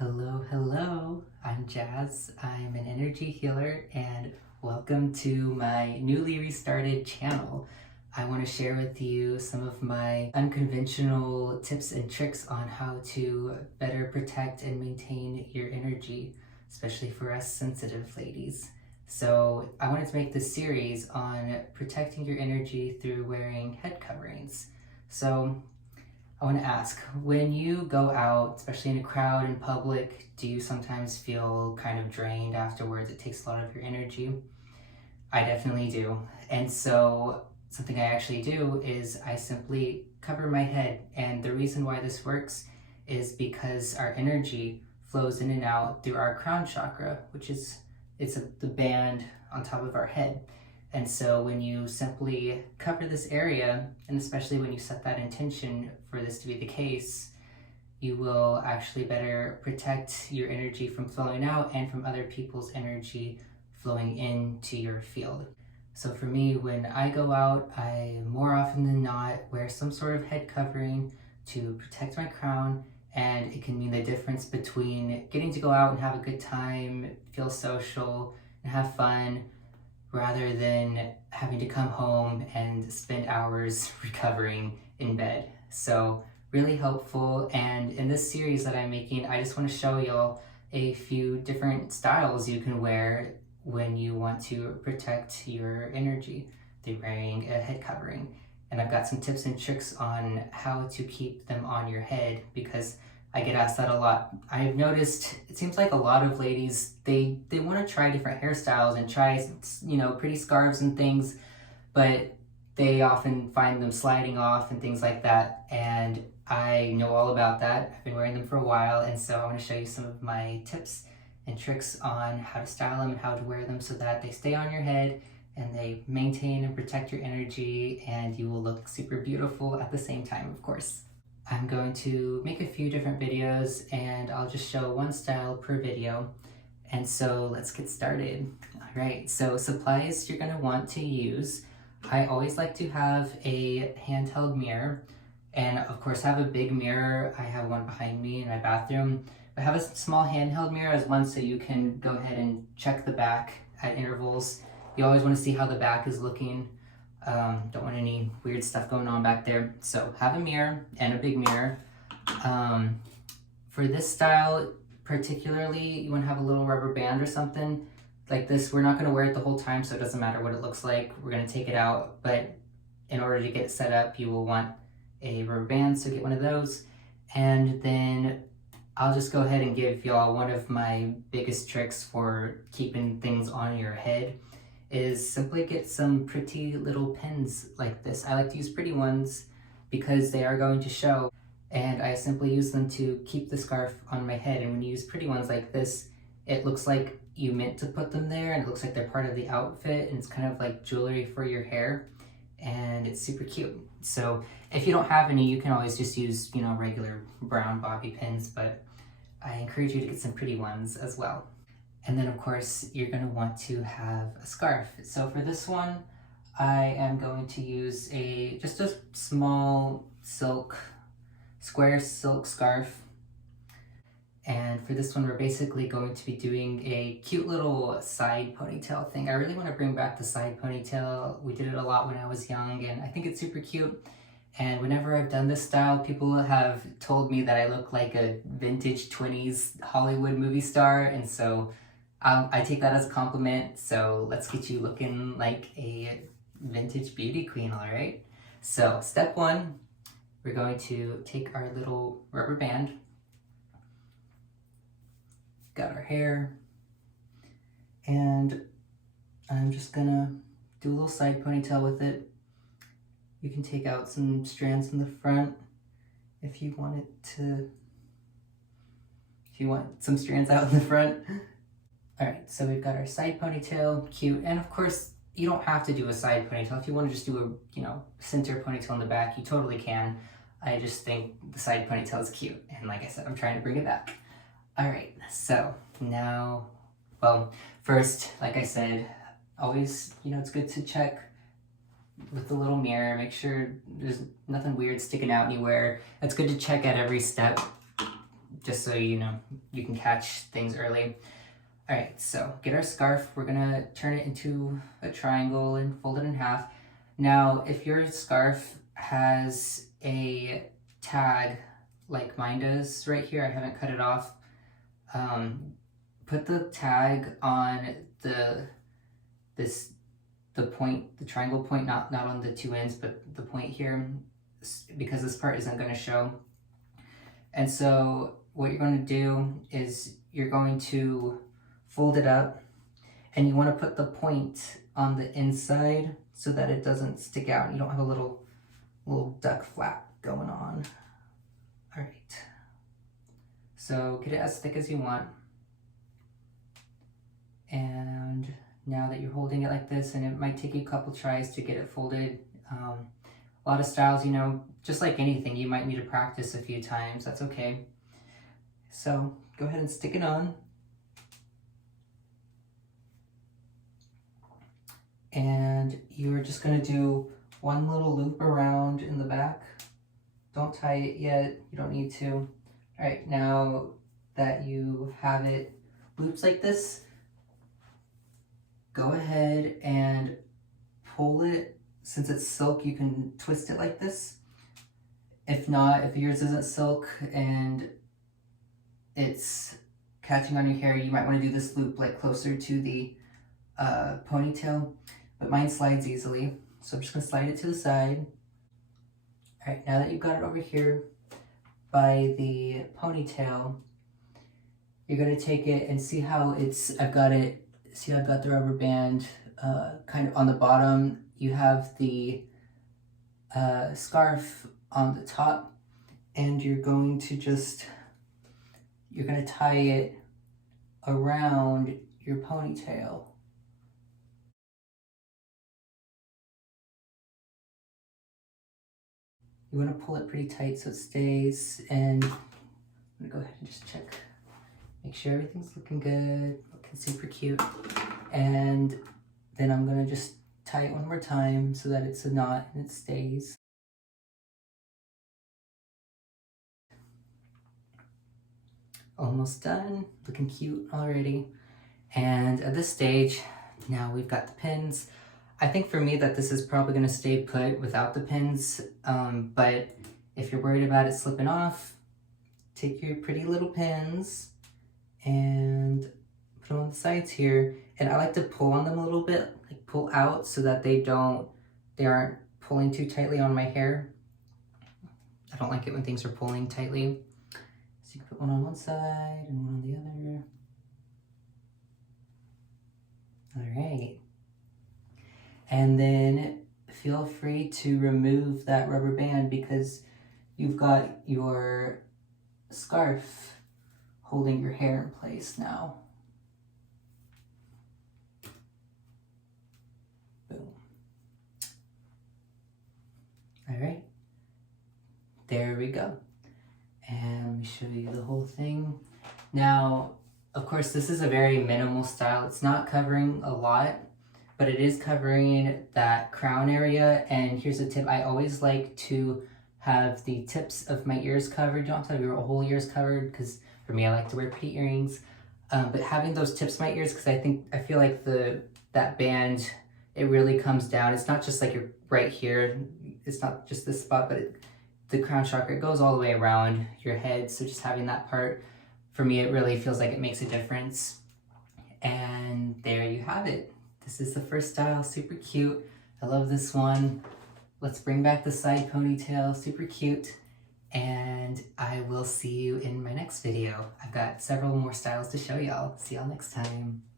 Hello, hello. I'm Jazz. I'm an energy healer and welcome to my newly restarted channel. I want to share with you some of my unconventional tips and tricks on how to better protect and maintain your energy, especially for us sensitive ladies. So I wanted to make this series on protecting your energy through wearing head coverings. So I want to ask, when you go out, especially in a crowd in public, do you sometimes feel kind of drained afterwards? It takes a lot of your energy. I definitely do. And so something I actually do is I simply cover my head. And the reason why this works is because our energy flows in and out through our crown chakra, which is the band on top of our head. And so when you simply cover this area, and especially when you set that intention for this to be the case, you will actually better protect your energy from flowing out and from other people's energy flowing into your field. So for me, when I go out, I more often than not wear some sort of head covering to protect my crown, and it can mean the difference between getting to go out and have a good time, feel social, and have fun, rather than having to come home and spend hours recovering in bed. So really helpful. And in this series that I'm making, I just want to show y'all a few different styles you can wear when you want to protect your energy through wearing a head covering. And I've got some tips and tricks on how to keep them on your head, because I get asked that a lot. I've noticed it seems like a lot of ladies, they want to try different hairstyles and try, pretty scarves and things, but they often find them sliding off and things like that. And I know all about that. I've been wearing them for a while, and so I want to show you some of my tips and tricks on how to style them and how to wear them so that they stay on your head and they maintain and protect your energy, and you will look super beautiful at the same time, of course. I'm going to make a few different videos and I'll just show one style per video. And so let's get started. All right, so supplies you're gonna want to use. I always like to have a handheld mirror, and of course I have a big mirror. I have one behind me in my bathroom. I have a small handheld mirror as one, so you can go ahead and check the back at intervals. You always want to see how the back is looking. Don't want any weird stuff going on back there. So have a mirror and a big mirror. For this style particularly, you want to have a little rubber band or something like this. We're not going to wear it the whole time, so it doesn't matter what it looks like. We're going to take it out, but in order to get it set up, you will want a rubber band, so get one of those. And then I'll just go ahead and give y'all one of my biggest tricks for keeping things on your head is simply get some pretty little pins like this. I like to use pretty ones because they are going to show, and I simply use them to keep the scarf on my head. And when you use pretty ones like this, it looks like you meant to put them there, and it looks like they're part of the outfit, and it's kind of like jewelry for your hair, and it's super cute. So if you don't have any, you can always just use, regular brown bobby pins, but I encourage you to get some pretty ones as well. And then of course, you're gonna want to have a scarf. So for this one, I am going to use just a small square silk scarf. And for this one, we're basically going to be doing a cute little side ponytail thing. I really want to bring back the side ponytail. We did it a lot when I was young, and I think it's super cute. And whenever I've done this style, people have told me that I look like a vintage 20s Hollywood movie star, and so I take that as a compliment. So let's get you looking like a vintage beauty queen, all right? So step one, we're going to take our little rubber band, got our hair, and I'm just gonna do a little side ponytail with it. You can take out some strands in the front if you want some strands out in the front. All right, so we've got our side ponytail, cute. And of course, you don't have to do a side ponytail. If you want to just do a, center ponytail in the back, you totally can. I just think the side ponytail is cute. And like I said, I'm trying to bring it back. All right, so now, well, first, like I said, always, it's good to check with the little mirror, make sure there's nothing weird sticking out anywhere. It's good to check at every step just so you know you can catch things early. All right, so get our scarf. We're gonna turn it into a triangle and fold it in half. Now, if your scarf has a tag like mine does right here, I haven't cut it off, put the tag on the point, the triangle point, not on the two ends, but the point here, because this part isn't going to show. And so what you're going to do is you're going to fold it up, and you want to put the point on the inside so that it doesn't stick out. You don't have a little duck flap going on. All right. So get it as thick as you want. And now that you're holding it like this, and it might take you a couple tries to get it folded. A lot of styles, you know, just like anything, you might need to practice a few times. That's okay. So go ahead and stick it on. And you're just gonna do one little loop around in the back. Don't tie it yet, you don't need to. All right, now that you have it looped like this, go ahead and pull it. Since it's silk, you can twist it like this. If not, if yours isn't silk and it's catching on your hair, you might want to do this loop like closer to the ponytail, but mine slides easily. So I'm just gonna slide it to the side. All right, now that you've got it over here by the ponytail, you're gonna take it and see how I've got the rubber band kind of on the bottom. You have the scarf on the top, and you're going to tie it around your ponytail. You want to pull it pretty tight so it stays, and I'm gonna go ahead and just check, make sure everything's looking good, looking super cute. And then I'm gonna just tie it one more time so that it's a knot and it stays. Almost done, looking cute already. And at this stage, now we've got the pins. I think for me that this is probably gonna stay put without the pins, but if you're worried about it slipping off, take your pretty little pins and put them on the sides here. And I like to pull on them a little bit, like pull out so that they aren't pulling too tightly on my hair. I don't like it when things are pulling tightly. So you can put one on one side and one on the other. All right. And then feel free to remove that rubber band because you've got your scarf holding your hair in place now. Boom. All right. There we go. And let me show you the whole thing. Now, of course, this is a very minimal style. It's not covering a lot, but it is covering that crown area. And here's a tip. I always like to have the tips of my ears covered. You don't have to have your whole ears covered because for me, I like to wear pretty earrings. But having those tips of my ears, because I feel like that band, it really comes down. It's not just like you're right here. It's not just this spot, but the crown chakra, it goes all the way around your head. So just having that part, for me, it really feels like it makes a difference. And there you have it. This is the first style, super cute. I love this one. Let's bring back the side ponytail, super cute. And I will see you in my next video. I've got several more styles to show y'all. See y'all next time.